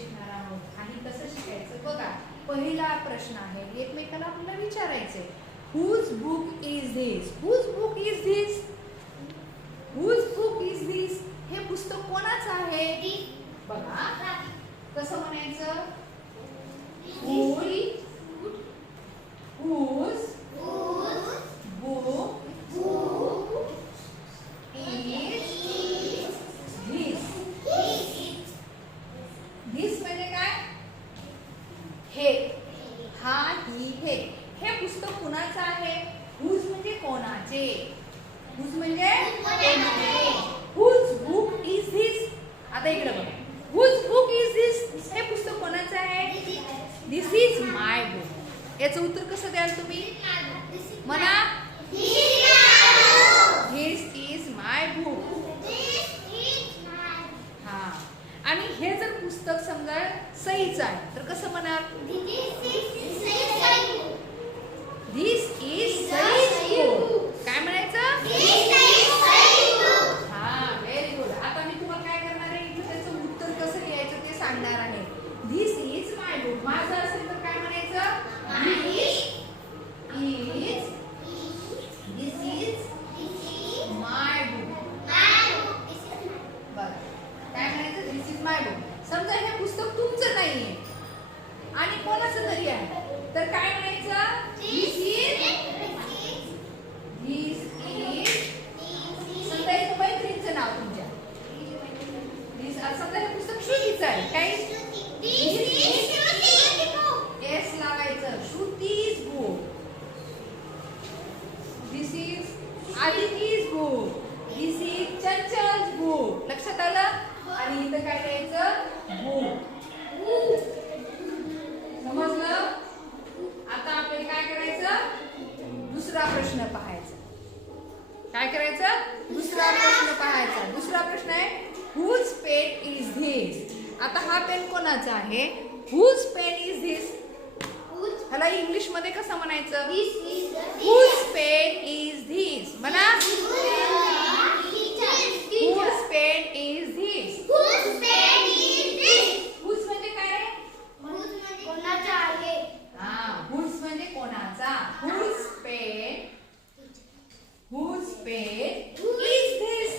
शिकणार आहोत आणि कसं शिकायचं? बघा पहिला प्रश्न आहे एकमेकाला आपल्याला विचारायचंय whose book is this whose book is this whose book is this हे पुस्तक कोणाचं आहे? बघा. कसं म्हणायचं? कोणाचे हुज म्हणजे? हुज बुक इज धिस आता इकडे बघा. हुज बुक इज धिस हे पुस्तक कोणाचं आहे? दिस इज माय बुक याचं उत्तर कसं द्याल तुम्ही? म्हणा. हिज इज माय बुक हा. आणि हे जर पुस्तक समजा सईचं आहे तर कसं म्हणाल धिस इज सईज बुक काय म्हणायचं हा व्हेरी गुड आता मी तुम्हाला काय करणार आहे इथे त्याचं उत्तर कसं लिहायचं ते सांगणार आहे धिस इज माय बुक माझं असेल तर काय म्हणायचं this is this is my book बघा काय म्हणायचं धिस इज माय बुक समजा हे पुस्तक तुमचं नाहीये आणि कोणाचं तरी आहे तर काय म्हणायचं धिस इज धिस इज समजा इथं मैत्रिणीचं नाव तुमच्या धिस समजा हे पुस्तक श्रुतीचं आहे काय एस लावायचं Shruti's book this is Aditi's book this is Chanchal's book लक्षात आलं? आणि इथं काय द्यायचं बुक समजलं? आता आपल्याला काय करायचं? दुसरा प्रश्न पाहायचा. काय करायचं? दुसरा प्रश्न पाहायचा. दुसरा प्रश्न आहे हुज पेन इज धिस आता हा पेन कोणाचा आहे? हुज पेन इज धिस ह्याला इंग्लिशमध्ये कसं म्हणायचं हुज पेन इज धिस म्हणा whose pen is this whose म्हणजे काय हा हुज म्हणजे कोणाचा whose pen whose pen is this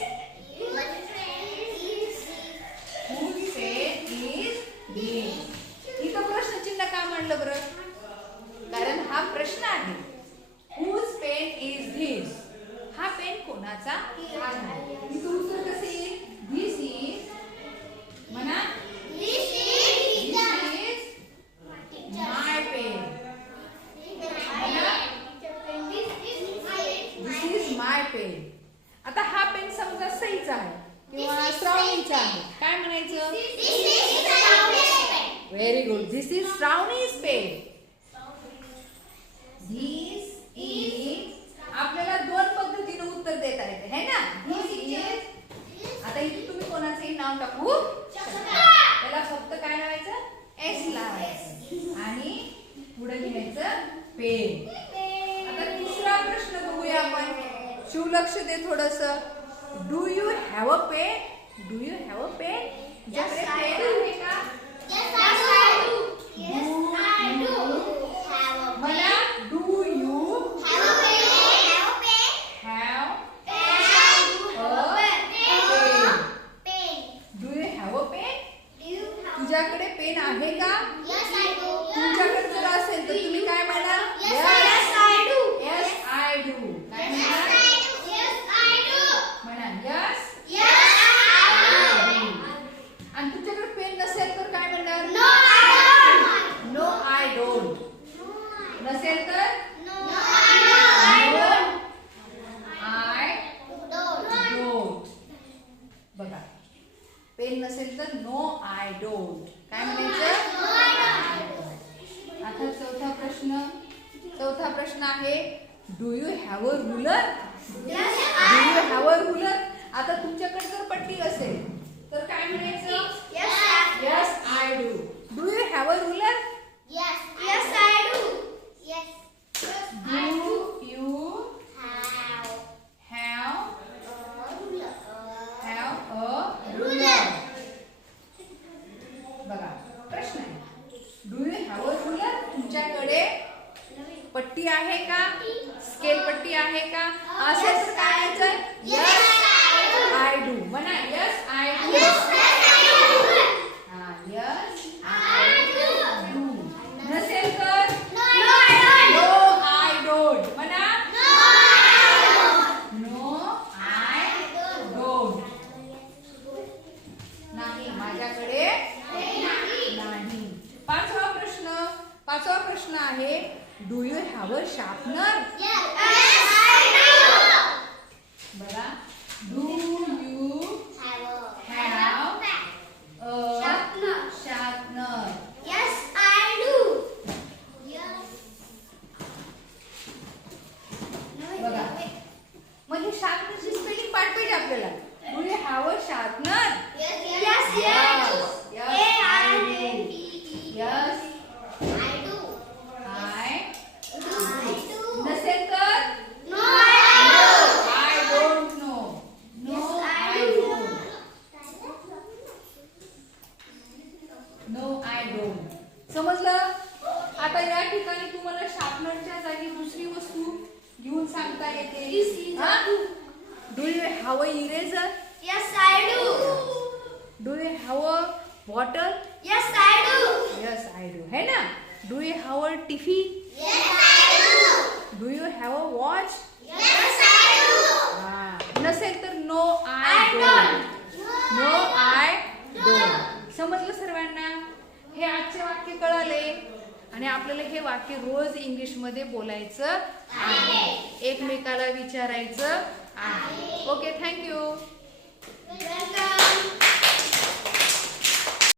whose pen is this इथं प्रश्नचिन्ह का म्हणलं बरं? कारण हा प्रश्न आहे. हुज पेन इज धिस हा पेन कोणाचा? आहे इथं उत्तर कसं येईल धिस इज म्हणा this is my pen this is my pen आता हा पेन समजा सईचा आहे किंवा श्रावणीचा आहे काय म्हणायचं very good this is Shravani's pen this is आपल्याला दोन पद्धतीने उत्तर देता येते है ना? आता इथे तुम्ही कोणाचंही नाव टाकू. शकता त्याला फक्त काय लावायचं? एस लावायचं. आणि पुढे लिहायचं पेन. आता तिसरा प्रश्न बघूया आपण. शिव लक्ष दे थोडस. Do you have a pen do you have a pen तुझ्याकडे पेन आहे का मला do you have pen do you have a pen तुझ्याकडे पेन आहे का तुमच्याकडे जर असेल तर तुम्ही काय म्हणाल येस आय डू काय म्हणाल म्हणा यस आणि तुमच्याकडे पेन नसेल तर काय म्हणणार नो आय डोंट नसेल तर आय डोंट बघा पेन नसेल तर नो आय डोंट काय म्हणायचं? आता चौथा प्रश्न. चौथा प्रश्न आहे do you have a ruler do you have a ruler आता तुमच्याकडे जर पट्टी असेल तर काय म्हणायचं yes I do do you have have a ruler you हॅव हॅव अ रुलर बघा प्रश्न आहे do you have a ruler माझ्याकडे पट्टी आहे का स्केल पट्टी आहे का असेल तर काय यायचं यस आय डू म्हणा यस आय डू हा यस आय डू नसेल तर नो आय डोंट म्हणा नो आय डोंट नाही माझ्याकडे नाही पाचवा प्रश्न पाचवा प्रश्न आहे do you have a sharpener बघा do you have a sharpener बघा. म्हणजे शार्पनरची स्पेलिंग पाठ पाहिजे आपल्याला. Do you have a sharpener yes I नसेल तर I don't no no I don't no I don't समजलं? आता या ठिकाणी तुम्हाला शार्पनरच्या जागी दुसरी वस्तू घेऊन सांगता येते. Do you have a eraser? Yes, I do. Do you have a bottle? Yes, I do. Yes I do है ना? Do you have a tiffin Yes, I do. Do you have a watch? Yes, I do. नसेल तर no I I don't don't. No I don't समजलं सर्वांना? हे आजचे वाक्य कळाले. आणि आपल्याला हे वाक्य रोज इंग्लिशमध्ये बोलायचं आहे. एकमेकाला विचारायचं. Okay, thank you.